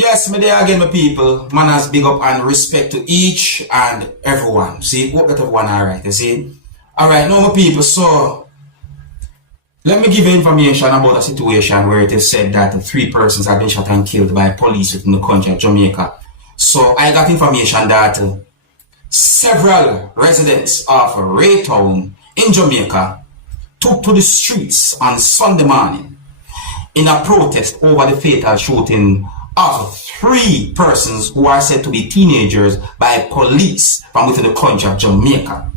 Yes, me there again, my people. Manners, big up and respect to each and everyone. See, hope that everyone alright, you see? Alright, now my people, so let me give you information about a situation where it is said that 3 persons have been shot and killed by police within the country of Jamaica. So I got information that several residents of Raytown in Jamaica took to the streets on Sunday morning in a protest over the fatal shooting of 3 persons who are said to be teenagers by police from within the country of Jamaica.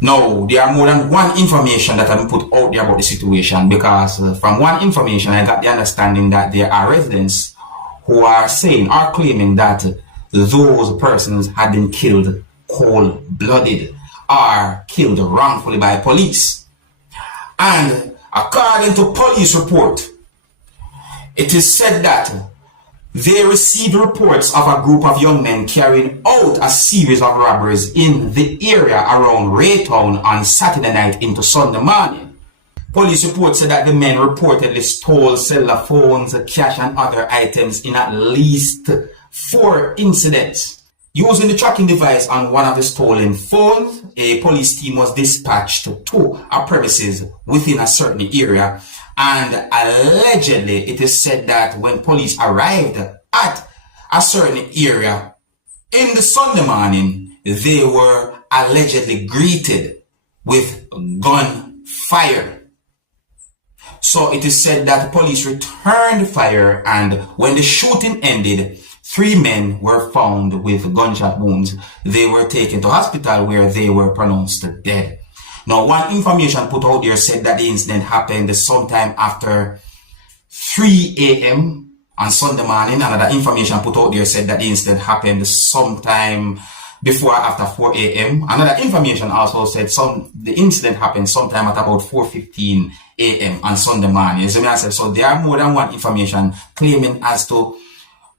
Now, there are more than one information that I put out there about the situation, because from one information I got the understanding that there are residents who are saying or claiming that those persons had been killed cold-blooded or killed wrongfully by police. And according to police report, it is said that they received reports of a group of young men carrying out a series of robberies in the area around Raytown on Saturday night into Sunday morning. Police reports said that the men reportedly stole cellular phones, cash and other items in at least 4 incidents. Using the tracking device on one of the stolen phones, a police team was dispatched to a premises within a certain area. And allegedly, it is said that when police arrived at a certain area in the Sunday morning, they were allegedly greeted with gunfire. So it is said that the police returned fire, and when the shooting ended, 3 men were found with gunshot wounds. They were taken to hospital where they were pronounced dead. Now, one information put out there said that the incident happened sometime after 3 a.m. on Sunday morning. Another information put out there said that the incident happened sometime before or after 4 a.m. Another information also said the incident happened sometime at about 4:15 a.m. on Sunday morning. So there are more than one information claiming as to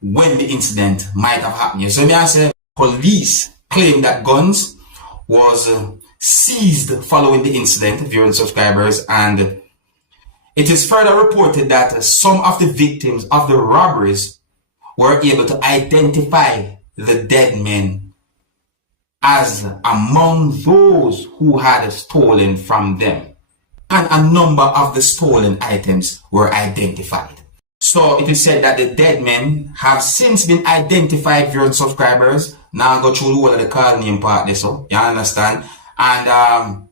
when the incident might have happened. So I say police claim that guns was seized following the incident, viewing subscribers, and it is further reported that some of the victims of the robberies were able to identify the dead men as among those who had stolen from them, and a number of the stolen items were identified. So it is said that the dead men have since been identified, viewing subscribers. Now I go through the whole of the call name part there, so you understand. And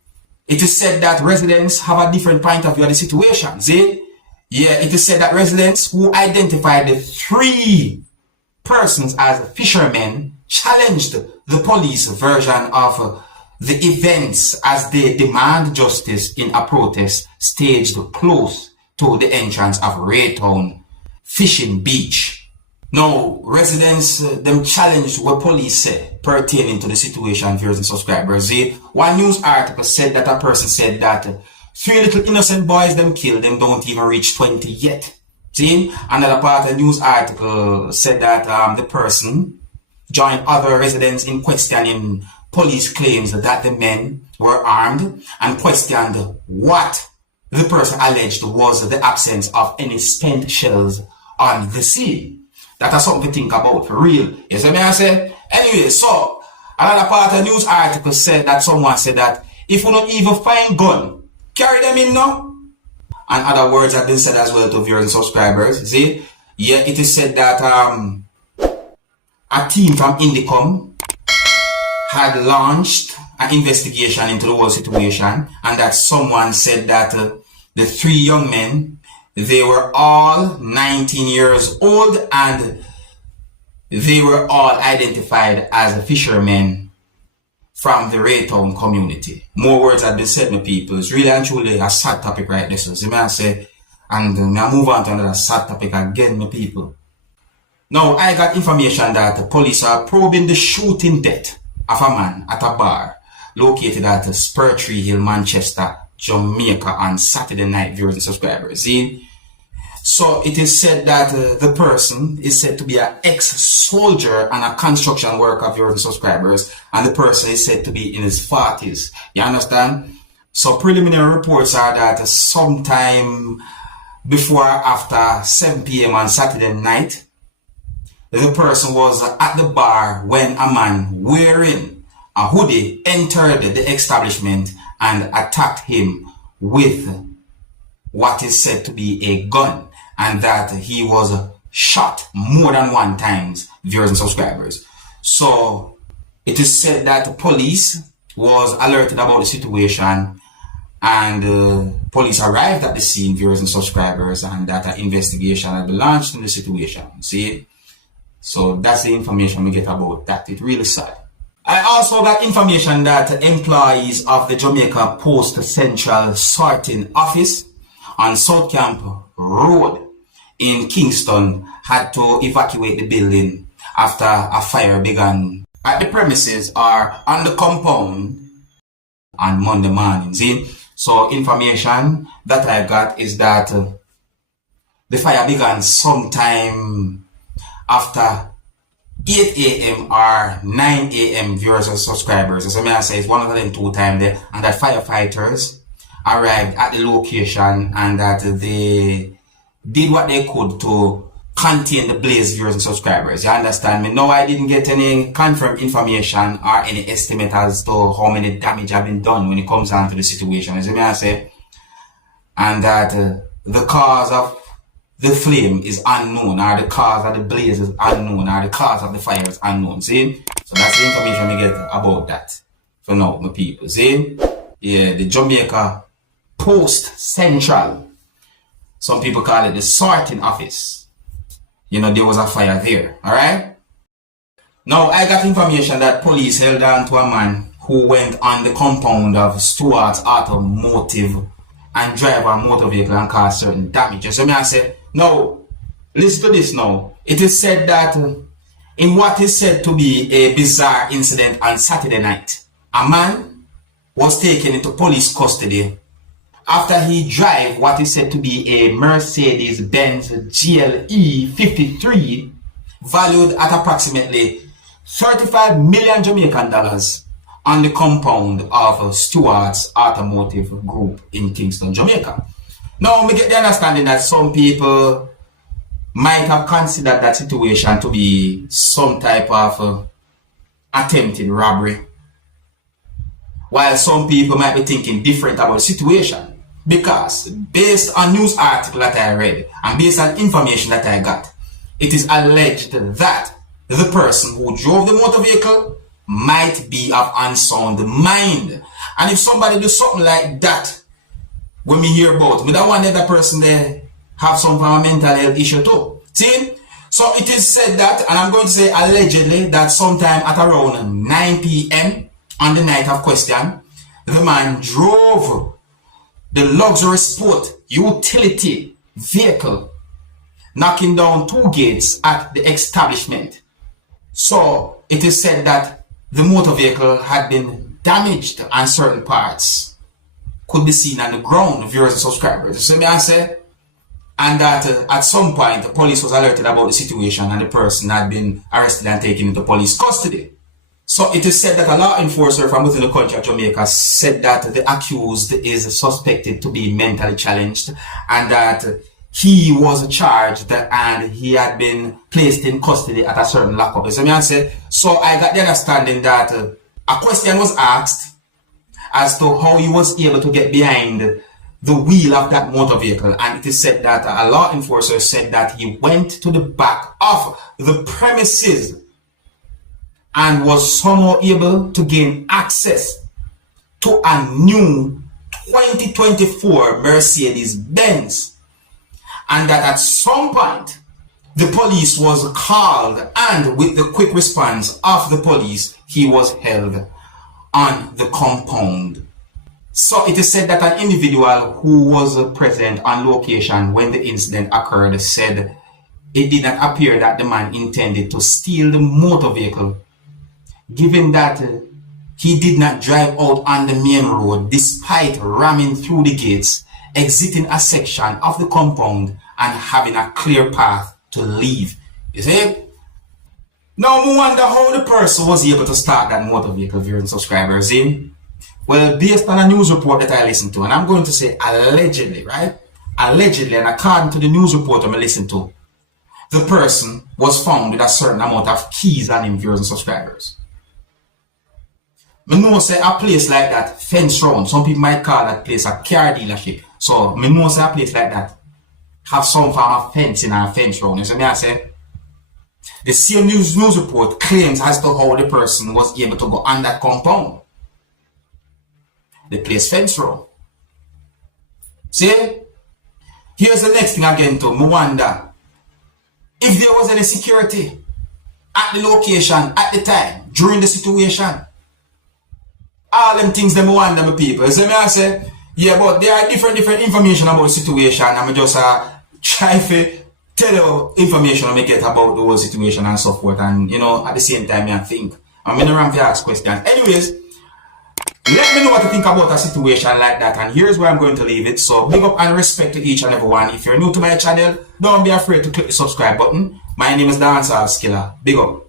it is said that residents have a different point of view of the situation. See? Yeah, it is said that residents who identified the 3 persons as fishermen challenged the police version of the events as they demand justice in a protest staged close to the entrance of Raytown Fishing Beach. Now, residents them challenged what police say pertaining to the situation, viewers and subscribers. One news article said that a person said that 3 little innocent boys them killed, them don't even reach 20 yet. See? Another part of the news article said that the person joined other residents in questioning police claims that the men were armed, and questioned what the person alleged was the absence of any spent shells on the scene. That is something to think about for real. You see what I say? Anyway, so another part of the news article said that someone said that if you don't even find gun, carry them in now. And other words have been said as well to viewers and subscribers. See? Yeah, it is said that a team from Indicom had launched an investigation into the whole situation, and that someone said that the 3 young men, they were all 19 years old, and they were all identified as fishermen from the Raytown community. More words have been said, my people. It's really and truly a sad topic right there. So, see me I say, and I move on to another sad topic again, my people. Now, I got information that the police are probing the shooting death of a man at a bar located at Spurtree Hill, Manchester, Jamaica on Saturday night, viewers and subscribers. See? So it is said that the person is said to be an ex-soldier and a construction worker, viewers and subscribers, and the person is said to be in his 40s. You understand? So preliminary reports are that sometime before or after 7 p.m. on Saturday night, the person was at the bar when a man wearing a hoodie entered the establishment and attacked him with what is said to be a gun, and that he was shot more than one times, viewers and subscribers. So it is said that the police was alerted about the situation, and police arrived at the scene, viewers and subscribers, and that an investigation had been launched in the situation. See? So that's the information we get about that. It's really sad. I also got information that employees of the Jamaica Post Central Sorting Office on South Camp Road in Kingston had to evacuate the building after a fire began at the premises or on the compound on Monday morning. See? So information that I got is that the fire began sometime after 8 a.m. or 9 a.m. viewers and subscribers. As I say, it's one of them 2 times there, and that firefighters arrived at the location and that they did what they could to contain the blaze, viewers and subscribers. You understand me? No, I didn't get any confirmed information or any estimate as to how many damage have been done when it comes down to the situation. As I say, and that the cause of the flame is unknown, or the cause of the blaze is unknown, or the cause of the fire is unknown. See? So that's the information we get about that for now, my people. See? Yeah, the Jamaica Post Central. Some people call it the sorting office. You know, there was a fire there. Alright? Now, I got information that police held on to a man who went on the compound of Stewart's Automotive and drive a motor vehicle and cause certain damage. So I said, now, listen to this now. It is said that in what is said to be a bizarre incident on Saturday night, a man was taken into police custody after he drive what is said to be a Mercedes-Benz GLE 53 valued at approximately 35 million Jamaican dollars on the compound of Stewart's Automotive Group in Kingston, Jamaica. Now, we get the understanding that some people might have considered that situation to be some type of attempted robbery, while some people might be thinking different about the situation, because based on news article that I read and based on information that I got, it is alleged that the person who drove the motor vehicle might be of unsound mind. And if somebody do something like that, when we hear about, we don't want the other person there have some kind of mental health issue too. See? So it is said that, and I'm going to say allegedly, that sometime at around 9 p.m. on the night of question, the man drove the luxury sport utility vehicle, knocking down 2 gates at the establishment. So it is said that the motor vehicle had been damaged and certain parts could be seen on the ground, viewers and subscribers. You see me I say? And that at some point the police was alerted about the situation and the person had been arrested and taken into police custody. So it is said that a law enforcer from within the country of Jamaica said that the accused is suspected to be mentally challenged and that he was charged and he had been placed in custody at a certain lockup. You see me I say? So I got the understanding that a question was asked as to how he was able to get behind the wheel of that motor vehicle, and it is said that a law enforcer said that he went to the back of the premises and was somehow able to gain access to a new 2024 Mercedes-Benz, and that at some point the police was called, and with the quick response of the police, he was held on the compound. So it is said that an individual who was present on location when the incident occurred said it did not appear that the man intended to steal the motor vehicle, given that he did not drive out on the main road despite ramming through the gates, exiting a section of the compound and having a clear path to leave. You see? Now I wonder how the person was able to start that motor vehicle, viewers and subscribers. See? Well, based on a news report that I listened to, and I'm going to say allegedly, right? Allegedly, and according to the news report I listened to, the person was found with a certain amount of keys on him, viewers and subscribers. Me know say a place like that, fence round, some people might call that place a car dealership. So me know say a place like that have some form of fencing and fence round. You see me I say? The same news report claims as to how the person was able to go on that compound. The place fence round. See? Here's the next thing again too. Me wonder if there was any security at the location, at the time, during the situation. All them things them wonder my people. So me I say, yeah, but there are different information about the situation. I'm just try to tell you information I get about the whole situation and so forth. And you know, at the same time I think. I'm in around to ask questions. Anyways, let me know what you think about a situation like that. And here's where I'm going to leave it. So big up and respect to each and everyone. If you're new to my channel, don't be afraid to click the subscribe button. My name is Dancehall Skilla. Big up.